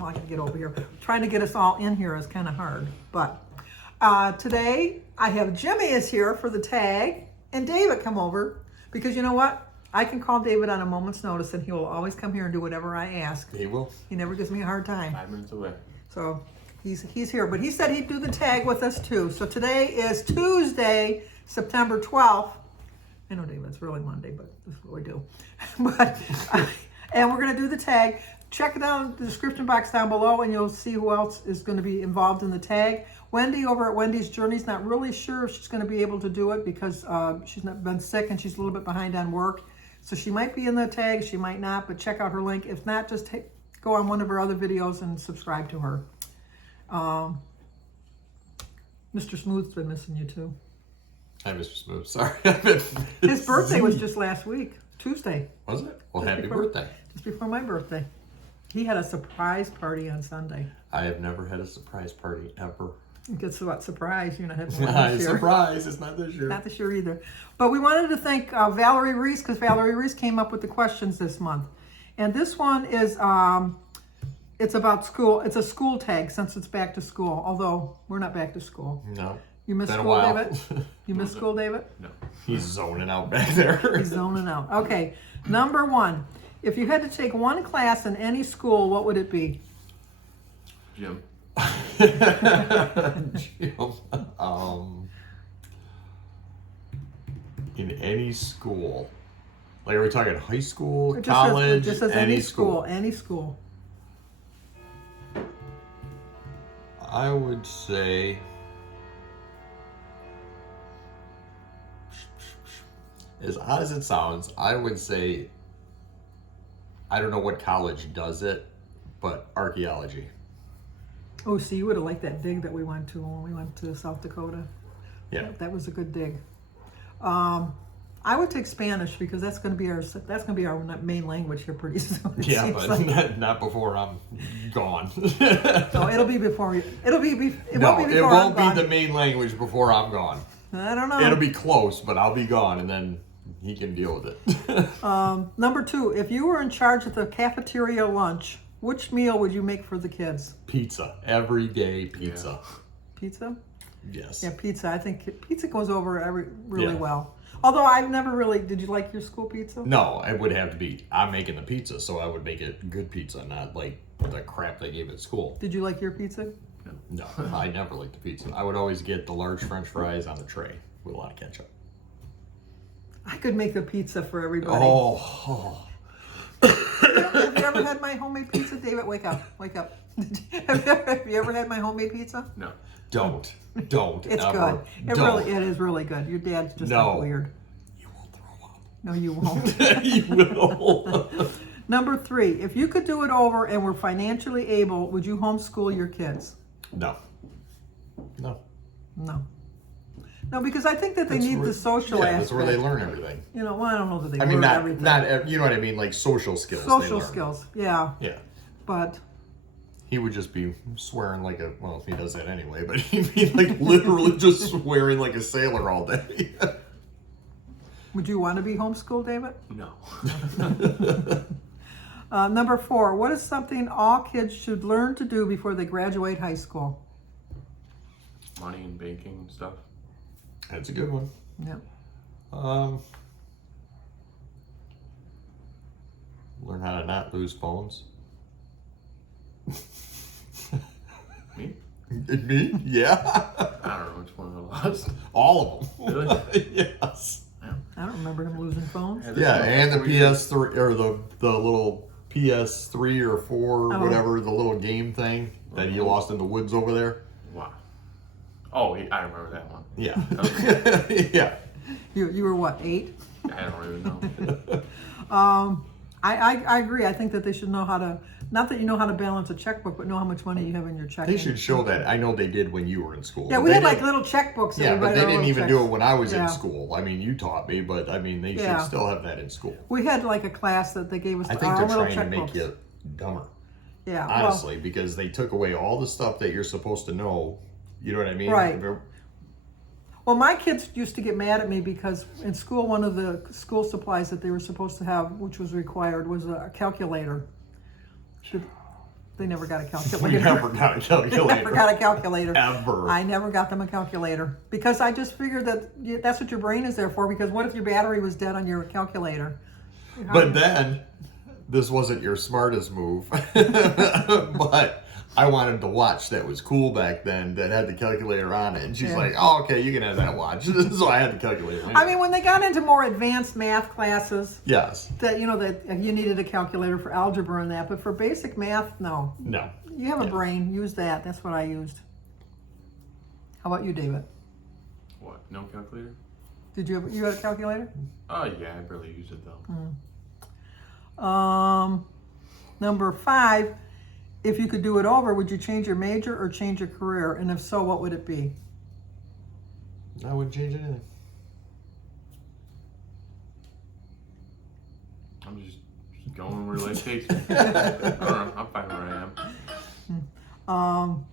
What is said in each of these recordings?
Well, I can get over here. Trying to get us all in here is kind of hard. But today I have Jimmy is here for the tag and David come over because you know what? I can call David on a moment's notice and he will always come here and do whatever I ask. He will. He never gives me a hard time. 5 minutes away. So he's here, but he said he'd do the tag with us too. So today is Tuesday, September 12th. I know, David, it's really Monday, but this is what we do. And we're going to do the tag. Check down the description box down below and you'll see who else is going to be involved in the tag. Wendy over at Wendy's Journey's not really sure if she's going to be able to do it because she's not been sick and she's a little bit behind on work. So she might be in the tag, she might not, but check out her link. If not, just go on one of her other videos and subscribe to her. Mr. Smooth's been missing you too. Hi, Mr. Smooth. Sorry. His birthday was just last week, Tuesday. Was it? Well, Just happy before- birthday. Just before my birthday. He had a surprise party on Sunday. I have never had a surprise party ever. Guess what? Surprise, you're not having one Not this a year. surprise. It's not this year. Not this year either. But we wanted to thank Valerie Reese because Valerie Reese came up with the questions this month. And this one is, it's about school. It's a school tag since it's back to school. Although we're not back to school. No. You miss Been a school, while. David? You miss school, David? No. He's zoning out back there. He's zoning out. Okay. Number one. If you had to take one class in any school, what would it be? Jim. Jim, in any school, like are we talking high school, It college, just says any school. Any school. I would say as odd as it sounds, I would say I don't know what college does it, but archaeology. Oh, see, you would have liked that dig that we went to when we went to South Dakota. Yeah. That was a good dig. I would take Spanish because that's going to be our main language here pretty soon. it Yeah, seems but like. not before I'm gone. So it'll be before you. It won't be No, before it I'm won't gone. be the main language before I'm gone. I don't know. It'll be close, but I'll be gone, and then he can deal with it. Number two, if you were in charge of the cafeteria lunch, which meal would you make for the kids? Pizza. Everyday pizza. Pizza? Yes. Yeah, pizza. I think pizza goes over really Yeah. well. Although I've never really. Did you like your school pizza? No, it would have to be. I'm making the pizza, so I would make it good pizza, not like the crap they gave at school. Did you like your pizza? No, I never liked the pizza. I would always get the large French fries on the tray with a lot of ketchup. I could make the pizza for everybody. Oh. Have you ever had my homemade pizza? David, wake up. Wake up. Have you ever had my homemade pizza? No. Don't. It's ever. good. Don't. It is really good. Your dad's just No. like weird. You will throw up. No, you won't. You will. Number three, if you could do it over and were financially able, would you homeschool your kids? No. No. No, because I think that they need the social aspect. That's where they learn everything. You know, well, I don't know that they I learn mean, everything. you know what I mean, like social skills. they Social learn. skills, yeah. Yeah. But He would just be swearing like a, well, he does that anyway, but he'd be like literally just swearing like a sailor all day. would you want to be homeschooled, David? No. Number four, what is something all kids should learn to do before they graduate high school? Money and banking and stuff. That's a good one. Yeah. Learn how to not lose phones. Me? Me? Yeah. I don't know which one I lost. All of them. Really? Yes. I don't remember him losing phones. Yeah, and the PS3 or the little PS3 or 4, whatever, the little game thing that you lost in the woods over there. Wow. Oh, I remember that one. Yeah. Okay. Yeah. You were what, 8? I don't even know. I agree. I think that they should know how to, not that you know how to balance a checkbook, but know how much money you have in your checking. They should show that. I know they did when you were in school. Yeah, we had like little checkbooks. Yeah, but they didn't even do it when I was Yeah. in school. I mean, you taught me, but I mean, they Yeah. should still have that in school. We had like a class that they gave us I think our they're little trying to checkbooks. make you dumber, Yeah, honestly, because they took away all the stuff that you're supposed to know. You know what I mean? Right. Well, my kids used to get mad at me because in school, one of the school supplies that they were supposed to have, which was required, was a calculator. They never got a We calculator. never got a They calculator. never got a calculator. Ever. I never got them a calculator because I just figured that that's what your brain is there for. Because what if your battery was dead on your calculator? But then, this wasn't your smartest move. But I wanted the watch that was cool back then that had the calculator on it. And she's Yeah. like, oh, okay, you can have that watch. So I had the calculator. I mean, when they got into more advanced math classes, Yes. that you needed a calculator for algebra and that, but for basic math, no. No. You have a Yeah. brain, use that. That's what I used. How about you, David? What? No calculator? Did you had a calculator? Oh yeah, I barely use it though. Number 5, if you could do it over, would you change your major or change your career? And if so, what would it be? I wouldn't change anything. I'm just going where life takes me. I don't know. I'm fine where I am.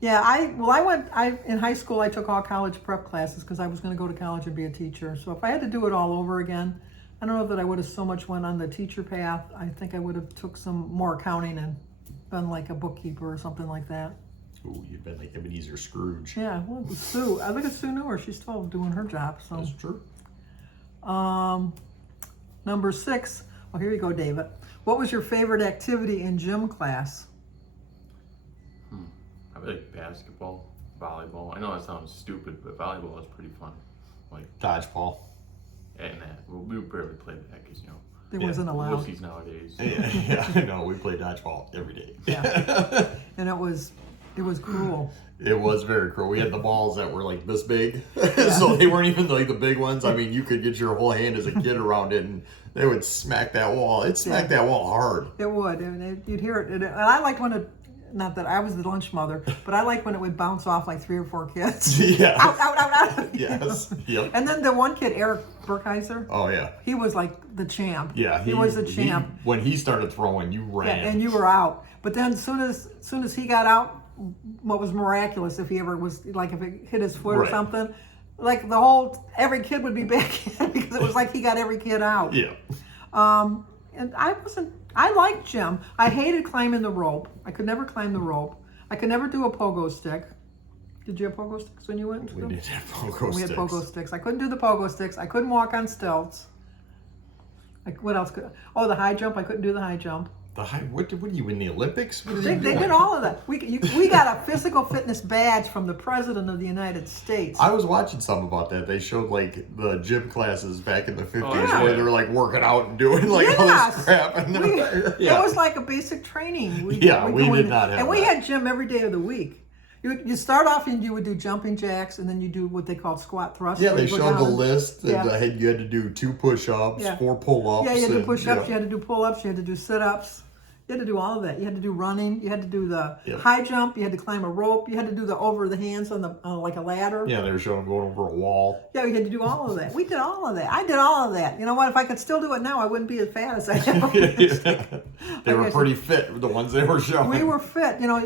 Yeah, in high school, I took all college prep classes because I was going to go to college and be a teacher. So if I had to do it all over again, I don't know that I would have so much went on the teacher path. I think I would have took some more accounting and been like a bookkeeper or something like that. Ooh, you've been like Ebenezer Scrooge. Yeah, well, Sue, I look at Sue Newer. She's still doing her job. So, That's true. number 6. Oh, here you go, David. What was your favorite activity in gym class? I like basketball, volleyball. I know that sounds stupid, but volleyball is pretty fun. Like, Dodgeball. and that. We barely played that because, It Yeah, wasn't allowed. wussies nowadays. Yeah, no, we play dodgeball every day. Yeah. And it was cruel. It was very cool. We had the balls that were like this big, so they weren't even like the big ones. I mean, you could get your whole hand as a kid around it, and they would smack that wall. It smacked that wall hard. It would, and you'd hear it. And I liked when it, not that I was the lunch mother, but I liked when it would bounce off like 3 or 4 kids. Yeah. Out, out, out, out. Yes. Yep. And then the one kid, Eric Burkheiser, Oh yeah. he was like the champ. Yeah. He was the champ. When he started throwing, you Yeah, ran. and you were out. But then soon as he got out, what was miraculous if he ever was, like if it hit his foot or Right. something, like every kid would be back in because it was like he got every kid out. Yeah. And I liked gym. I hated climbing the rope. I could never climb the rope. I could never do a pogo stick. Did you have pogo sticks when you went to We them? did have pogo We sticks. had pogo sticks. I couldn't do the pogo sticks. I couldn't walk on stilts. What else could? Oh, the high jump. I couldn't do the high jump. The high, what are you in the Olympics? What are They you doing? did all of that. We got a physical fitness badge from the President of the United States. I was watching something about that. They showed like the gym classes back in the 50s yeah. where they were like working out and doing like all Yes. this crap. And It was like a basic training. We Yeah, we go did in- not have And we that. had gym every day of the week. You start off and you would do jumping jacks, and then you do what they call squat thrusts. Yeah, where they you go showed the down. list. And Yeah. you had to do 2 push-ups, Yeah. 4 pull-ups. Yeah, you had to do and, push-ups, you yeah. had to do pull-ups, you had to do sit-ups. You had to do all of that. You had to do running. You had to do the Yep. high jump. You had to climb a rope. You had to do the over the hands on the like a ladder. Yeah, they were showing them going over a wall. Yeah, we had to do all of that. We did all of that. I did all of that. You know what? If I could still do it now, I wouldn't be as fat as I am. They were guess- pretty fit, the ones they were showing. We were fit. You know,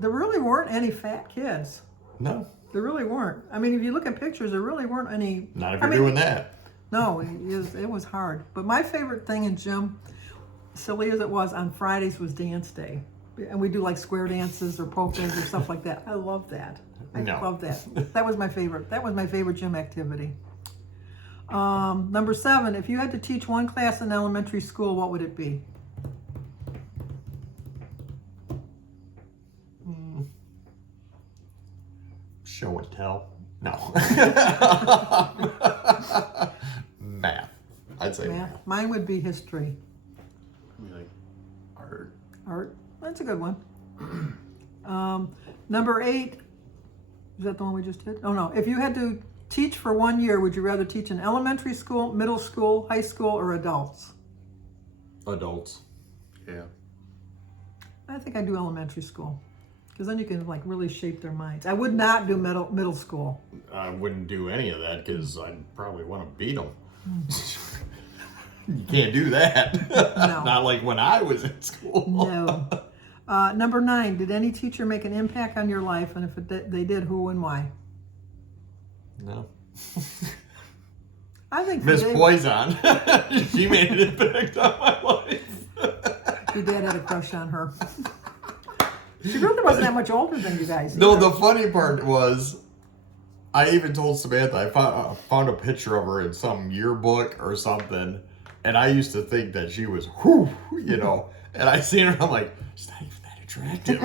there really weren't any fat kids. No, There really weren't. I mean, if you look at pictures, there really weren't any. not if I you're mean, doing that. No, it was hard. But my favorite thing in gym, silly as it was, on Fridays was dance day. And we do like square dances or polkas or stuff like that. I love that. I No. love that. That was my favorite. That was my favorite gym activity. Number 7, if you had to teach one class in elementary school, what would it be? Show and tell. No. Math. I'd say math. Math. Mine would be history. I like art. Art. That's a good one. Number 8, is that the one we just did? Oh no. If you had to teach for 1 year, would you rather teach in elementary school, middle school, high school, or adults? Adults. Yeah. I think I'd do elementary school. Because then you can like really shape their minds. I would not do middle school. I wouldn't do any of that because I'd probably want to beat them. You can't do that. No. Not like when I was in school. No. Number 9, did any teacher make an impact on your life? And if they did, who and why? No. I think Miss Dave- Poison. She made an impact on my life. Your dad had a crush on her. She really wasn't that much older than you guys. No, either. the funny part was, I even told Samantha, I found a picture of her in some yearbook or something, and I used to think that she was, whew, you know, and I seen her, I'm like, she's not even that attractive.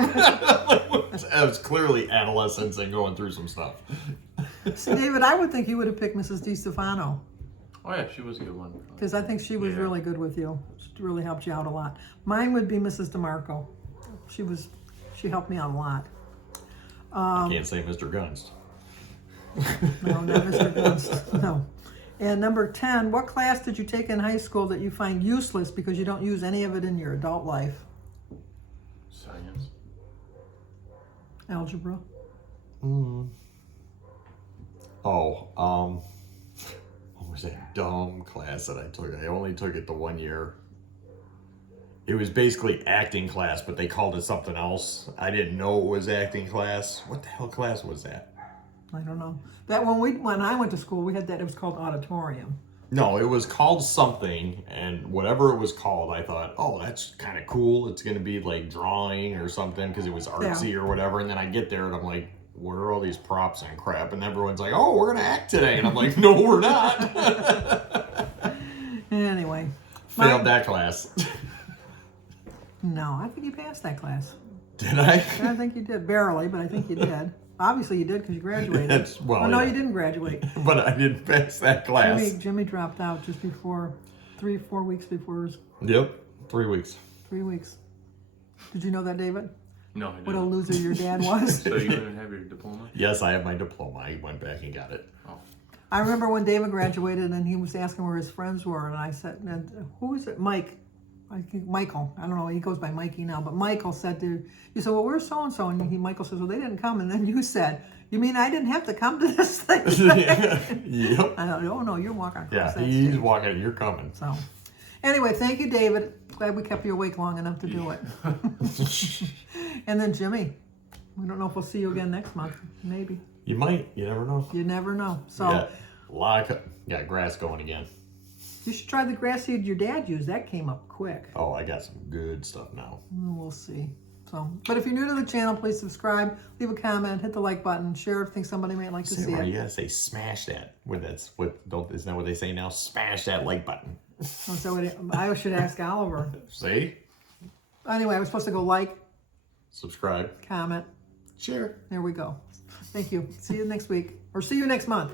It was clearly adolescence and going through some stuff. See, David, I would think you would have picked Mrs. DiStefano, Oh yeah, she was a good one. because I think she was Yeah. really good with you. She really helped you out a lot. Mine would be Mrs. DeMarco. She helped me out a lot. I can't say Mr. Gunst. No, not Mr. Gunst. No. And number 10, what class did you take in high school that you find useless because you don't use any of it in your adult life? Science. Algebra. Oh, what was that dumb class that I took? I only took it the 1 year. It was basically acting class, but they called it something else. I didn't know it was acting class. What the hell class was that? I don't know. That when I went to school, we had that. It was called auditorium. No, it was called something, and whatever it was called, I thought, oh, that's kind of cool. It's going to be like drawing or something because it was artsy or whatever. And then I get there and I'm like, where are all these props and crap? And everyone's like, oh, we're going to act today. And I'm like, no, we're not. Anyway. Failed that class. No, I think you passed that class. Did I? I think you did. Barely, but I think you did. Obviously you did because you graduated. Well, oh, no, yeah. you didn't graduate. But I didn't pass that class. Jimmy dropped out just before, 4 weeks before his Yep, 3 weeks. 3 weeks. Did you know that, David? No, I What a didn't. loser your dad was. So you didn't have your diploma? Yes, I have my diploma. I went back and got it. Oh. I remember when David graduated and he was asking where his friends were, and I said, who was it? Mike. I think Michael. I don't know. He goes by Mikey now, but Michael said you said, well, where's so-and-so? And Michael says, well, they didn't come. And then you said, you mean I didn't have to come to this thing? Yep. I don't, oh, no, you're walking across Yeah, that he's stage. walking. You're coming. So, anyway, thank you, David. Glad we kept you awake long enough to do it. And then Jimmy, we don't know if we'll see you again next month. Maybe. You might. You never know. You never know. So, Got grass going again. you should try the grass seed your dad used. That came up quick. Oh, I got some good stuff now. We'll see. So, but if you're new to the channel, please subscribe, leave a comment, hit the like button, share if you think somebody might like to see You it. gotta say smash that. Isn't that what they say now? Smash that like button. Oh, so I should ask Oliver. See? Anyway, I was supposed to go like, Subscribe. comment. Share. There we go. Thank you. See you next week, or see you next month.